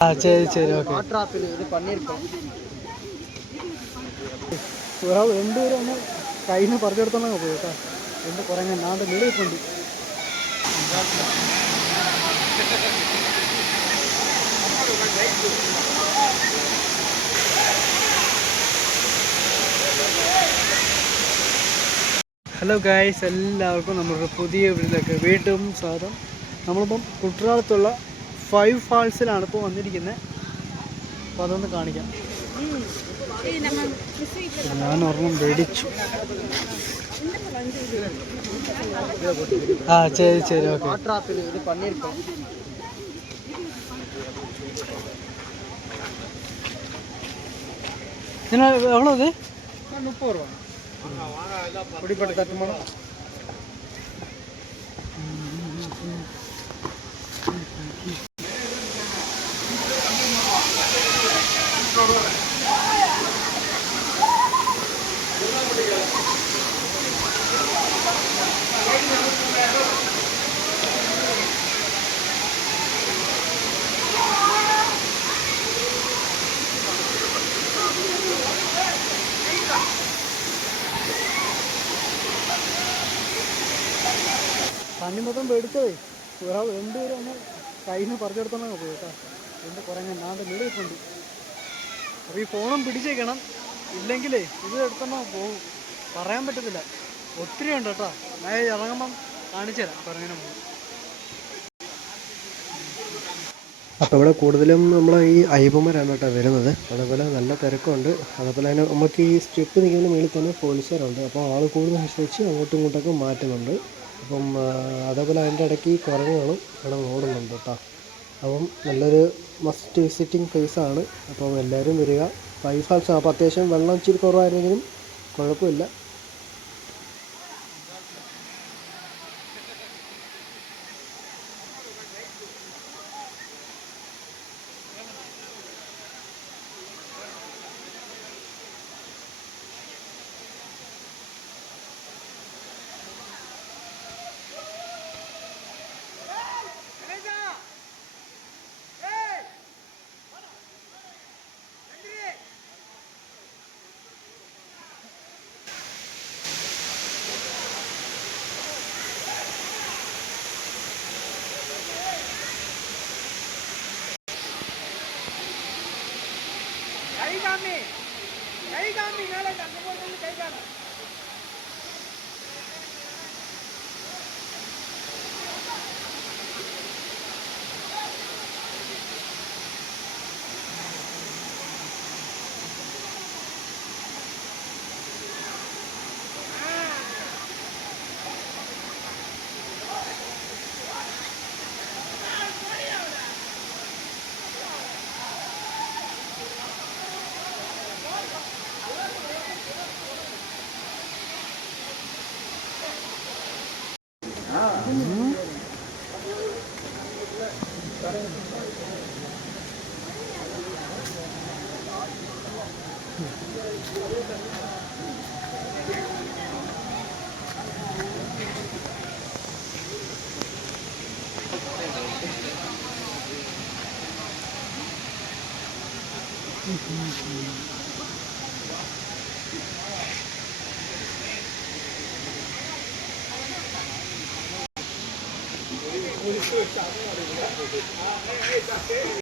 ஆ சரி சரி ஓகே காற்றாப்பில் இது பண்ணியிருக்கோம் ഒരാൾ രണ്ടുപേരും ഒന്ന് കയ്യിൽ നിന്ന് പറിച്ചെടുത്തോളാം പോയി കേട്ടോ എൻ്റെ കുറേ നാണ്ട് നീളിയിട്ടുണ്ട് ഹലോ ഗായ്സ് എല്ലാവർക്കും നമ്മുടെ പുതിയ വീട്ടിലേക്ക് വീണ്ടും സ്വാഗതം നമ്മളിപ്പം കുട്ടനാളത്തുള്ള ഫൈവ് ഫാൾസിലാണ് ഇപ്പോൾ വന്നിരിക്കുന്നത് അപ്പോൾ അതൊന്ന് കാണിക്കാം ഞാൻ ഒരെണ്ണം മേടിച്ചു ஆ சரி சரி ஓகே காற்றாப்பில் இது பண்ணியிருக்கோம் என்ன எவ்வளோ இது முப்பது ரூபா குடிப்பட்ட தட்டுமானம் തണ്ണി മൊത്തം പേടിച്ചതേ. ഒരാൾ രണ്ടുപേരും ഒന്ന് കയ്യിൽ നിന്ന് പറിച്ചെടുത്തോളാം പോയി കേട്ടോ. എന്ത് കുറേ നാണ്ട് നീളിയിട്ടുണ്ട് അപ്പോൾ ഈ ഫോണും പിടിച്ചേക്കണം. ഇല്ലെങ്കിലേ ഇത് എടുത്തോണം പോകും പറയാൻ പറ്റത്തില്ല. ഒത്തിരി ഉണ്ട് കേട്ടോ. ഞാൻ ഇറങ്ങുമ്പം കാണിച്ചു തരാം. കുറങ്ങനെ പോകും അപ്പോൾ ഇവിടെ കൂടുതലും നമ്മൾ ഈ അയ്യപ്പന്മാരാണ് കേട്ടോ വരുന്നത്. അതേപോലെ നല്ല തിരക്കുണ്ട്. അതേപോലെ തന്നെ നമുക്ക് ഈ സ്റ്റെപ്പ് നിൽക്കുന്ന മേളിൽ തന്നെ പോലീസുകാരുണ്ട്. അപ്പോൾ ആൾ കൂടുന്നതനുസരിച്ച് അങ്ങോട്ടും ഇങ്ങോട്ടൊക്കെ മാറ്റുന്നുണ്ട്. അപ്പം അതേപോലെ അതിന്റെ ഇടയ്ക്ക് കുരങ്ങുകളും ഇവിടെ ഓടുന്നുണ്ട് കേട്ടോ. അപ്പം നല്ലൊരു മസ്റ്റ് വിസിറ്റിംഗ് പ്ലേസ് ആണ്. അപ്പം എല്ലാവരും വരിക. ഫൈവ് ഫാൾസ് അപ്പോൾ അത്യാവശ്യം വെള്ളം ഇച്ചിരി കുറവായിരുന്നെങ്കിലും കുഴപ്പമില്ല. కైగామి కైగామి నేల కష్టపడుతుంది కైగామి Mm-hmm. เด็กชาย